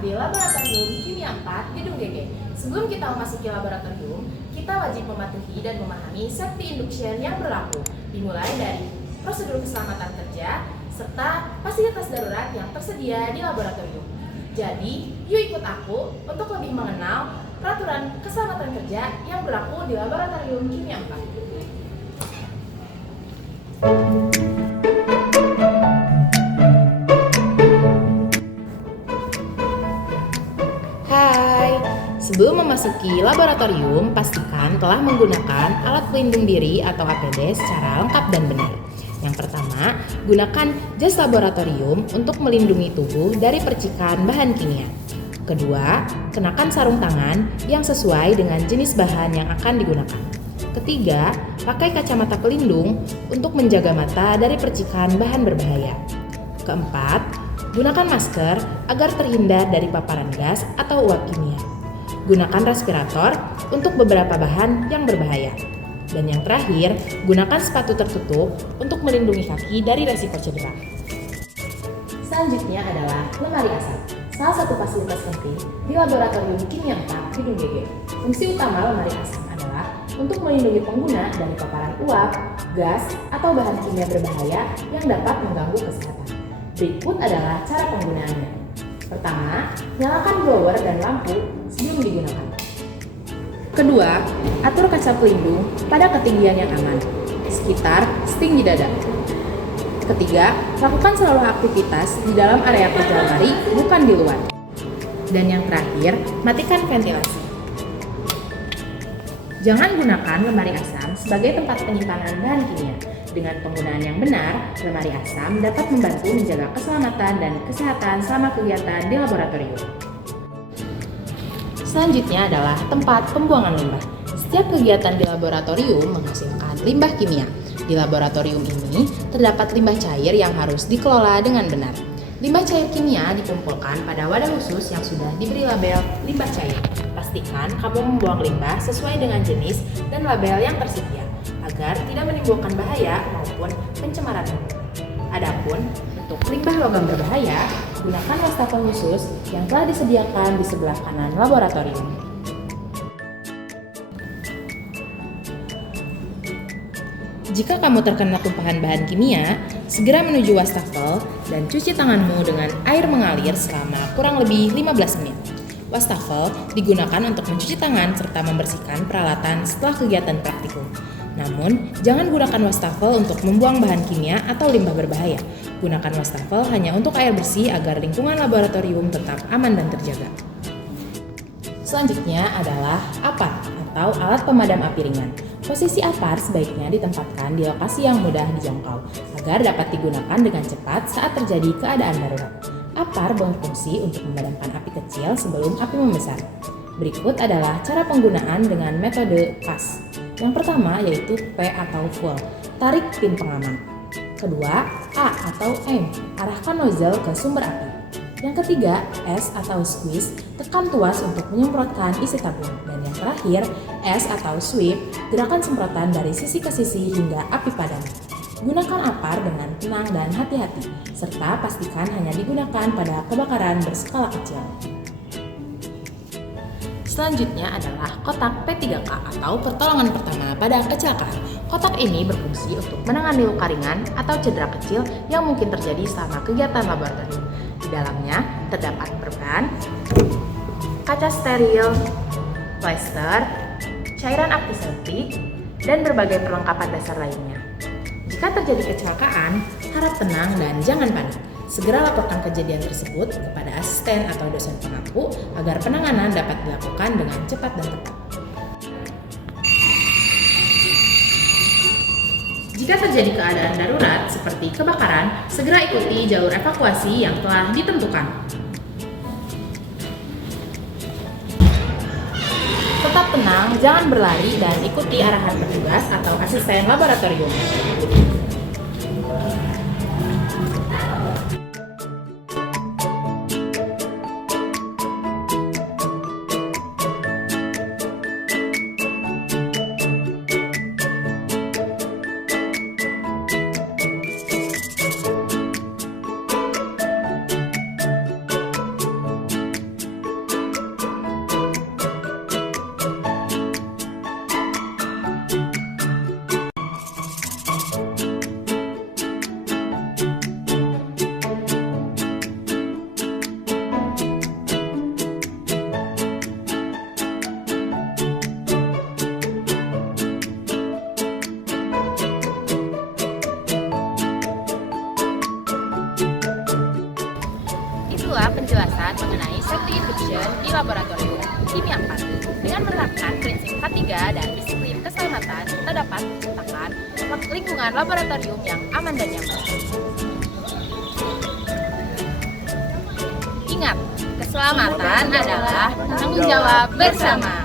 di Laboratorium Kimia 4 Gedung GG. Sebelum kita memasuki laboratorium, kita wajib mematuhi dan memahami safety induction yang berlaku, dimulai dari prosedur keselamatan kerja, serta fasilitas darurat yang tersedia di laboratorium. Jadi, yuk ikut aku untuk lebih mengenal peraturan keselamatan kerja yang berlaku di Laboratorium Kimia 4. Hai, sebelum memasuki laboratorium, pastikan telah menggunakan alat pelindung diri atau APD secara lengkap dan benar. Yang pertama, gunakan jas laboratorium untuk melindungi tubuh dari percikan bahan kimia. Kedua, kenakan sarung tangan yang sesuai dengan jenis bahan yang akan digunakan. Ketiga, pakai kacamata pelindung untuk menjaga mata dari percikan bahan berbahaya. Keempat, gunakan masker agar terhindar dari paparan gas atau uap kimia. Gunakan respirator untuk beberapa bahan yang berbahaya. Dan yang terakhir, gunakan sepatu tertutup untuk melindungi kaki dari resiko cedera. Selanjutnya adalah lemari asap, salah satu fasilitas penting di Laboratorium Kimia 4 Gedung GG. Fungsi utama lemari asap adalah untuk melindungi pengguna dari paparan uap, gas, atau bahan kimia berbahaya yang dapat mengganggu kesehatan. Berikut adalah cara penggunaannya. Pertama, nyalakan blower dan lampu sebelum digunakan. Kedua, atur kaca pelindung pada ketinggian yang aman, sekitar setinggi dada. Ketiga, lakukan seluruh aktivitas di dalam area kerja lemari, bukan di luar. Dan yang terakhir, matikan ventilasi. Jangan gunakan lemari asam sebagai tempat penyimpanan bahan kimia. Dengan penggunaan yang benar, lemari asam dapat membantu menjaga keselamatan dan kesehatan selama kegiatan di laboratorium. Selanjutnya adalah tempat pembuangan limbah. Setiap kegiatan di laboratorium menghasilkan limbah kimia. Di laboratorium ini terdapat limbah cair yang harus dikelola dengan benar. Limbah cair kimia dikumpulkan pada wadah khusus yang sudah diberi label limbah cair. Pastikan kamu membuang limbah sesuai dengan jenis dan label yang tersedia, agar tidak menimbulkan bahaya maupun pencemaran lingkungan. Adapun untuk limbah logam berbahaya, gunakan wastafel khusus yang telah disediakan di sebelah kanan laboratorium. Jika kamu terkena tumpahan bahan kimia, segera menuju wastafel dan cuci tanganmu dengan air mengalir selama kurang lebih 15 menit. Wastafel digunakan untuk mencuci tangan serta membersihkan peralatan setelah kegiatan praktikum. Namun, jangan gunakan wastafel untuk membuang bahan kimia atau limbah berbahaya. Gunakan wastafel hanya untuk air bersih agar lingkungan laboratorium tetap aman dan terjaga. Selanjutnya adalah APAR atau alat pemadam api ringan. Posisi APAR sebaiknya ditempatkan di lokasi yang mudah dijangkau agar dapat digunakan dengan cepat saat terjadi keadaan darurat. APAR berfungsi untuk memadamkan api kecil sebelum api membesar. Berikut adalah cara penggunaan dengan metode PAS. Yang pertama yaitu P atau full, tarik pin pengaman. Kedua, A atau aim, arahkan nozzle ke sumber api. Yang ketiga, S atau squeeze, tekan tuas untuk menyemprotkan isi tabung. Dan yang terakhir, S atau sweep, gerakan semprotan dari sisi ke sisi hingga api padam. Gunakan APAR dengan tenang dan hati-hati, serta pastikan hanya digunakan pada kebakaran berskala kecil. Selanjutnya adalah kotak P3K atau pertolongan pertama pada kecelakaan. Kotak ini berfungsi untuk menangani luka ringan atau cedera kecil yang mungkin terjadi selama kegiatan laboratorium. Di dalamnya terdapat perban, kaca steril, plester, cairan antiseptik, dan berbagai perlengkapan dasar lainnya. Jika terjadi kecelakaan, harap tenang dan jangan panik. Segera laporkan kejadian tersebut kepada asisten atau dosen pengampu agar penanganan dapat dilakukan dengan cepat dan tepat. Jika terjadi keadaan darurat seperti kebakaran, segera ikuti jalur evakuasi yang telah ditentukan. Tetap tenang, jangan berlari, dan ikuti arahan petugas atau asisten laboratorium. penjelasan mengenai safety infection di laboratorium kimia 4. Dengan menerapkan prinsip K3 dan disiplin keselamatan, kita dapat menciptakan lingkungan laboratorium yang aman dan nyaman. Ingat, keselamatan adalah tanggung jawab bersama.